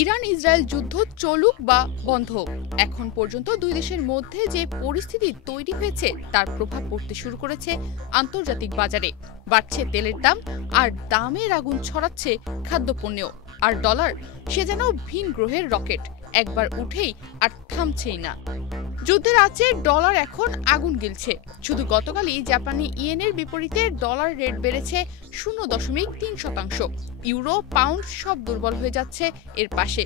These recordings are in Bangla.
ইরান ইসরায়েল যুদ্ধ চলুক বা বন্ধ হোক, এখন পর্যন্ত দুই দেশের মধ্যে যে পরিস্থিতি তৈরি হয়েছে তার প্রভাব পড়তে শুরু করেছে আন্তর্জাতিক বাজারে। বাড়ছে তেলের দাম, আর দামের আগুন ছড়াচ্ছে খাদ্যপণ্যেও। আর ডলার, সে যেন ভিন গ্রহের রকেট, একবার উঠেই আর থামছেই না। যুদ্ধের আঁচে ডলার এখন আগুন গিলছে। শুধু গতকালই জাপানি ইয়েনের বিপরীতে ডলার রেট বেড়েছে 0.3%। ইউরো, পাউন্ড সব দুর্বল হয়ে যাচ্ছে এর পাশে।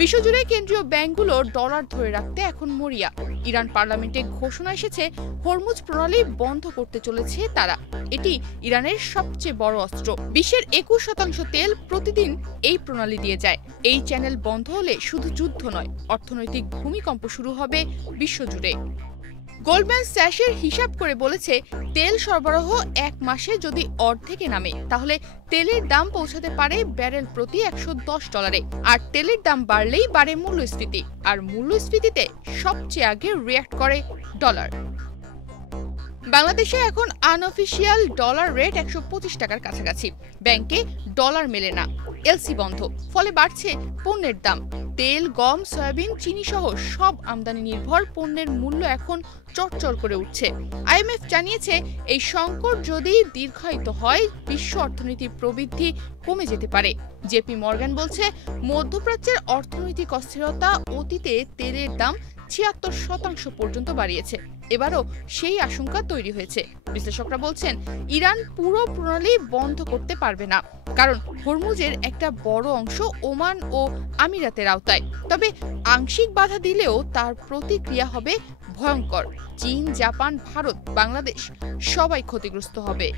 বিশ্বজুড়ে কেন্দ্রীয় ব্যাংকগুলো ডলার ধরে রাখতে এখন মরিয়া। ইরান পার্লামেন্টে ঘোষণা এসেছে, হরমুজ প্রণালী বন্ধ করতে চলেছে তারা। এটি ইরানের সবচেয়ে বড় অস্ত্র। বিশ্বের 21% তেল প্রতিদিন এই প্রণালী দিয়ে যায়। এই চ্যানেল বন্ধ হলে শুধু যুদ্ধ নয়, অর্থনৈতিক ভূমিকম্প শুরু হবে বিশ্বজুড়ে। গোল্ডম্যান স্যাশের হিসাব করে বলেছে, তেল সরবরাহ এক মাসে যদি অর্ধেকে নামে, তাহলে তেলের দাম পৌঁছাতে পারে ব্যারেল প্রতি $110। আর তেলের দাম বাড়লেই বাড়ে মূল্যস্ফীতি, আর মূল্যস্ফীতিতে সবচেয়ে আগে রিয়্যাক্ট করে ডলার। বাংলাদেশে এখন আনঅফিসিয়াল ডলার রেট 125 টাকার কাছাকাছি। ব্যাংকে ডলার মেলে না, এলসি বন্ধ, ফলে বাড়ছে পণ্যের দাম। তেল, গম, সয়াবিন, চিনি সহ সব আমদানি নির্ভর পণ্যের মূল্য এখন চড়চড় করে উঠছে। আইএমএফ জানিয়েছে, এই সংকট যদি দীর্ঘায়িত হয়, বিশ্ব অর্থনীতির প্রবৃদ্ধি কমে যেতে পারে। জেপি মর্গান বলছে, মধ্যপ্রাচ্যের অর্থনৈতিক অস্থিরতা অতীতে তেলের দাম 76% পর্যন্ত বাড়িয়েছে। এবারও সেই আশঙ্কা তৈরি হয়েছে। বিশ্লেষকরা বলছেন, ইরান পুরো প্রণালী বন্ধ করতে পারবে না, কারণ হরমুজের একটা বড় অংশ ওমান ও আমিরাতের আওতায়। তবে আংশিক বাধা দিলেও তার প্রতিক্রিয়া হবে ভয়ঙ্কর। চীন, জাপান, ভারত, বাংলাদেশ সবাই ক্ষতিগ্রস্ত হবে।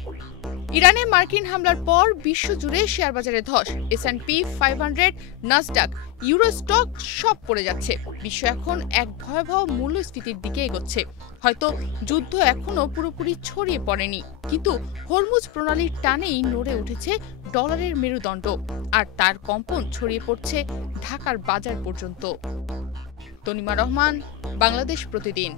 ইরানে মার্কিন হামলার পর বিশ্বজুড়ে শেয়ার বাজারে ধস। S&P 500, নাসডাক, ইউরো স্টক সব পড়ে যাচ্ছে। বিশ্ব এখন এক ভয়াবহ মূল্যস্ফীতির দিকে এগোচ্ছে। হয়তো যুদ্ধ এখনো পুরোপুরি ছড়িয়ে পড়েনি, কিন্তু হরমুজ প্রণালীর টানেই নড়ে উঠেছে ডলারের মেরুদণ্ড, আর তার কম্পন ছড়িয়ে পড়ছে ঢাকার বাজার পর্যন্ত। তনিমা রহমান, বাংলাদেশ প্রতিদিন।